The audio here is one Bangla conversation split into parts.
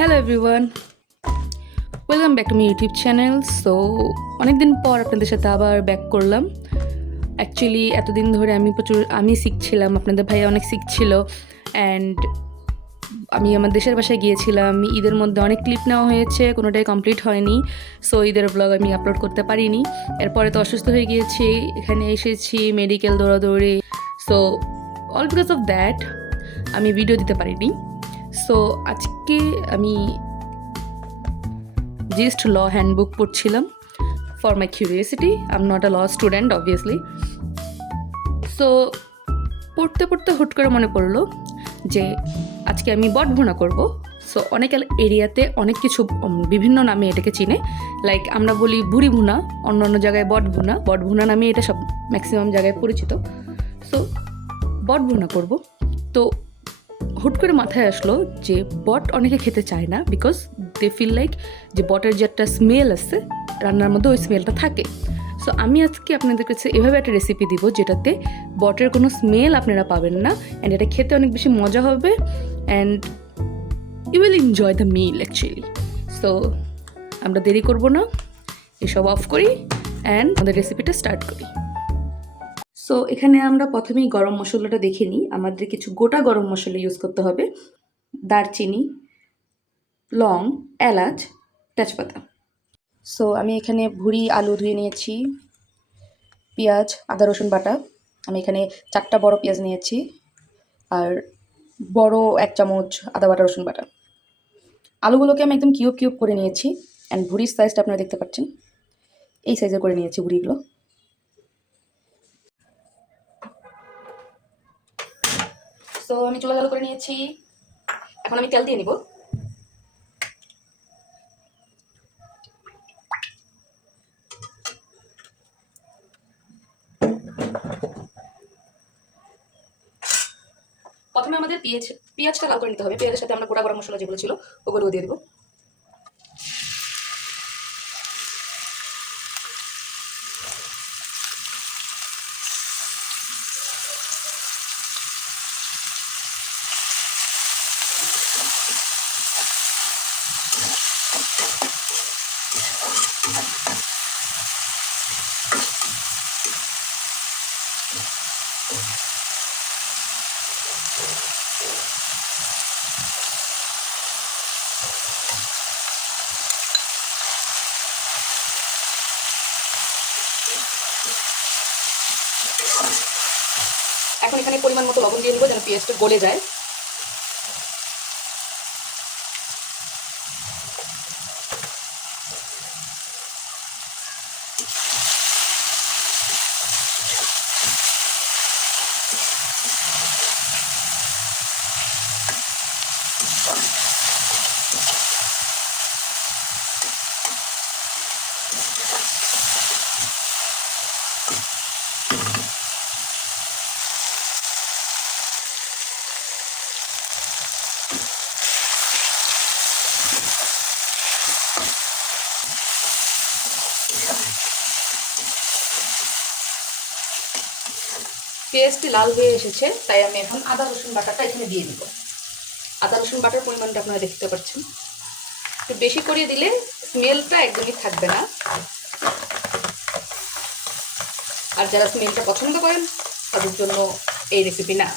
Hello everyone, welcome back to my YouTube channel. So অনেকদিন পর আপনাদের সাথে আবার ব্যাক করলাম। অ্যাকচুয়ালি এতদিন ধরে আমি শিখছিলাম, আপনাদের ভাইয়া অনেক শিখছিল। অ্যান্ড আমি আমার দেশের বাসায় গিয়েছিলাম। ঈদের মধ্যে অনেক ক্লিপ নেওয়া হয়েছে, কোনোটাই কমপ্লিট হয়নি। সো ঈদের ব্লগ আমি আপলোড করতে পারিনি। এরপরে তো অসুস্থ হয়ে গিয়েছি, এখানে এসেছি মেডিকেল দৌড়াদৌড়ি। So all because of that আমি ভিডিও দিতে পারিনি। সো আজকে আমি জিস্ট ল হ্যান্ডবুক পড়ছিলাম for my curiosity. I am not a law student obviously. So পড়তে পড়তে হুট করে মনে পড়লো যে আজকে আমি বট ভুনা করবো। সো অনেক এরিয়াতে অনেক কিছু বিভিন্ন নামে এটাকে চিনে। লাইক আমরা বলি বুড়ি ভুনা, অন্য অন্য জায়গায় বট ভুনা নামে এটা সব ম্যাক্সিমাম জায়গায় পরিচিত। সো বট ভুনা করবো। তো হুট করে মাথায় আসলো যে বট অনেকে খেতে চায় না, বিকজ দে ফিল লাইক যে বটের যে একটা স্মেল আছে রান্নার মধ্যে, ওই স্মেলটা থাকে। সো আমি আজকে আপনাদের কাছে এভাবে একটা রেসিপি দিব যেটাতে বটের কোনো স্মেল আপনারা পাবেন না, অ্যান্ড এটা খেতে অনেক বেশি মজা হবে, and you will enjoy the meal actually. So আমরা দেরি করব না, এসব অফ করি অ্যান্ড আমাদের রেসিপিটা স্টার্ট করি। সো এখানে আমরা প্রথমেই গরম মশলাটা দেখে নিই। আমাদের কিছু গোটা গরম মশলা ইউজ করতে হবে: দারচিনি, লং, এলাচ, তেজপাতা। সো আমি এখানে ভুঁড়ি আলু ধুয়ে নিয়েছি, পেঁয়াজ, আদা রসুন বাটা। আমি এখানে 4টা বড় পেঁয়াজ নিয়েছি, আর বড় 1 চামচ আদা বাটা রসুন বাটা। আলুগুলোকে আমি একদম কিউব কিউব করে নিয়েছি, অ্যান্ড ভুঁড়ির সাইজটা আপনারা দেখতে পাচ্ছেন, এই সাইজের করে নিয়েছি ভুঁড়িগুলো। তো আমি চুলা চালু করে নিয়েছি, এখন আমি তেল দিয়ে নিব। প্রথমে আমাদের পেঁয়াজটা লাল করে নিতে হবে। পেঁয়াজের সাথে আমরা গোটা গরম মশলা যেগুলো ছিল ওগুলো দিয়ে দেবো। এখন এখানে পরিমাণ মতো লবণ দিয়ে দেবো যেন পেঁয়াজটা গলে যায়। পেঁয়াজটি লাল হয়ে এসেছে, তাই আমি এখন আদা রসুন বাটাটা এখানে দিয়ে দিব। আদা রসুন বাটার পরিমাণটা আপনারা দেখতে পাচ্ছেন, একটু বেশি করে দিলে স্মেলটা একদমই থাকবে না। আর যারা স্মেলটা পছন্দ করেন তাদের জন্য এই রেসিপি না।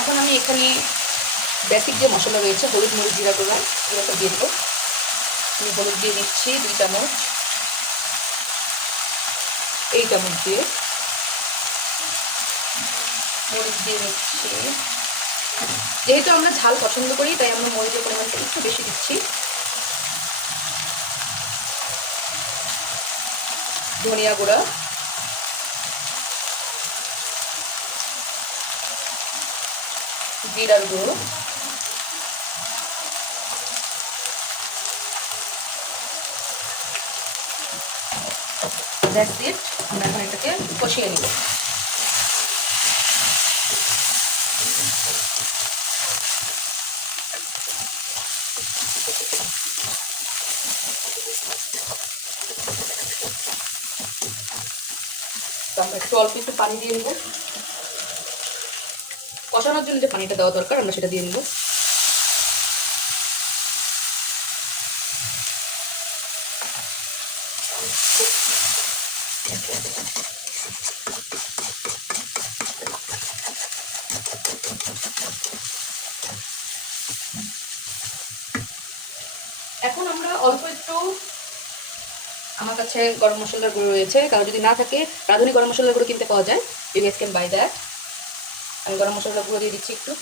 এখন আমি এখানে বেসিক যে মশলা রয়েছে হলুদ, মরিচ, জিরা গুঁড়া, এগুলো সব দিয়ে দেবো। আমি হলুদ দিয়ে দিচ্ছি 2 চামচ, এই চামচ দিয়ে মরিচ দিয়ে দিচ্ছি। যেহেতু আমরা ঝাল পছন্দ করি তাই আমরা মরিচের পরিমাণটা একটু বেশি দিচ্ছি। ধনিয়া গুঁড়া, জিরার গুঁড়ো, দ্যাটস ইট। আমরা এখন এটাকে কষিয়ে নিব। আমরা একটু অল্প একটু পানি দিয়ে নেব, কষানোর জন্য যে পানিটা দেওয়া দরকার আমরা সেটা দিয়ে নেব। এখন আমরা অল্প একটু, আমার কাছে গরম মশলার গুঁড়ো রয়েছে, কারণ যদি না থাকে রাঁধুনি গরম মশলার গুঁড়ো কিনতে পাওয়া যায়, you guys can buy that. আমি গরম মশলার গুঁড়ো দিয়ে দিচ্ছি একটু।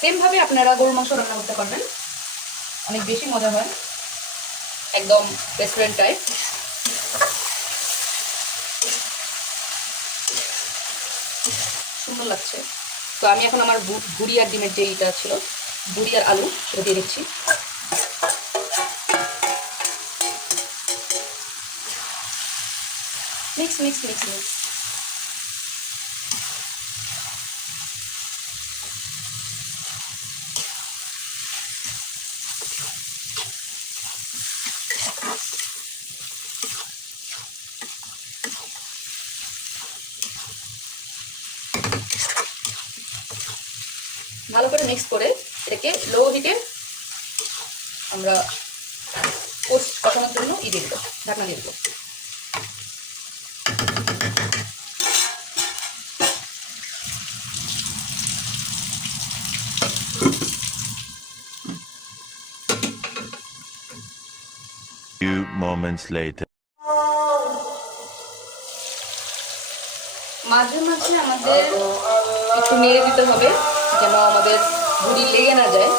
সেমভাবে আপনারা গরুর মাংস রান্না করতে পারবেন, অনেক বেশি মজা হয়, একদম রেস্টুরেন্ট টাইপ। সুন্দর লাগছে। তো আমি এখন আমার বুড়ি আর ডিমের যে ইটা ছিল, বুড়ি আর আলু, সেটা দিয়ে দিচ্ছি। Mix mix mix mix. ভালো করে মিক্স করে এটাকে লো হিটে আমরা কষানোর জন্য দিয়ে দেবো, ঢাকনা দিয়ে দেবো। Few moments later. মাঝে মাঝে আমাদের একটু নেড়ে দিতে হবে যেন আমাদের বুড়ি লেগে না যায়।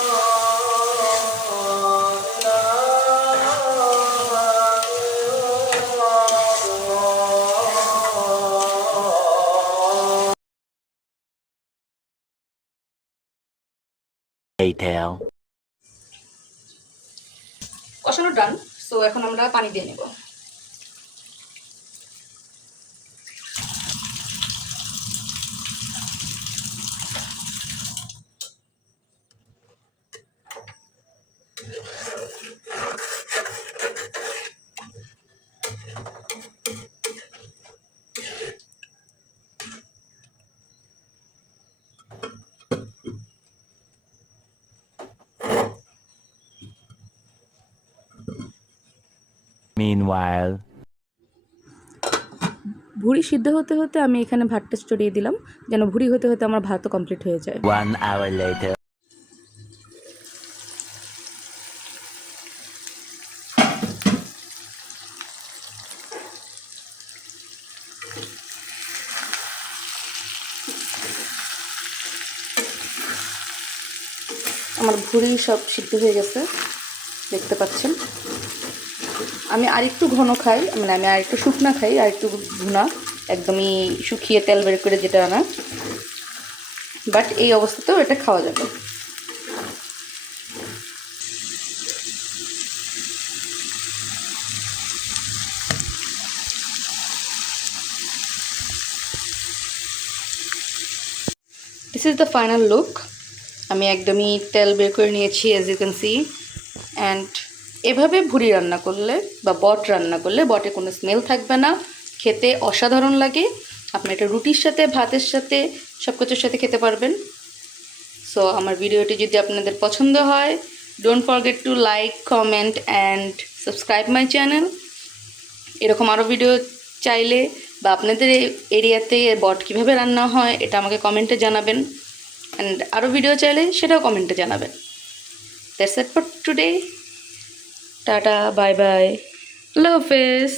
কষানো ডান। সো এখন আমরা পানি দিয়ে নেব। Meanwhile, ভুড়ি সিদ্ধ হতে হতে আমি এখানে ভাতটা চড়িয়ে দিলাম, যেন ভুড়ি হতে হতে আমার ভাতও কমপ্লিট হয়ে যায়। 1 hour later. আমার ভুড়ি সব সিদ্ধ হয়ে গেছে, দেখতে পাচ্ছেন। আমি আরেকটু ঘন খাই, মানে আমি আরেকটু শুকনা খাই, আরেকটু ভুনা, একদমই শুকিয়ে তেল বের করে যেটা আনা। বাট এই অবস্থাতেও এটা খাওয়া যাবে। This is the final look. আমি একদমই তেল বের করে নিয়েছি, as you can see. And এভাবে ভুড়ি রান্না করলে বা বট রান্না করলে বটে কোনো স্মেল থাকবে না, খেতে অসাধারণ লাগে। আপনি এটা রুটির সাথে, ভাতের সাথে, সব কিছুর সাথে খেতে পারবেন। সো আমার ভিডিওটি যদি আপনাদের পছন্দ হয়, don't forget to like, comment and subscribe my channel. এরকম আরও ভিডিও চাইলে বা আপনাদের এরিয়াতে বট কীভাবে রান্না হয় এটা আমাকে কমেন্টে জানাবেন। অ্যান্ড আরও ভিডিও চাইলে সেটাও কমেন্টে জানাবেন। That's it for today. Tata, bye bye, আল্লাহ হাফেজ।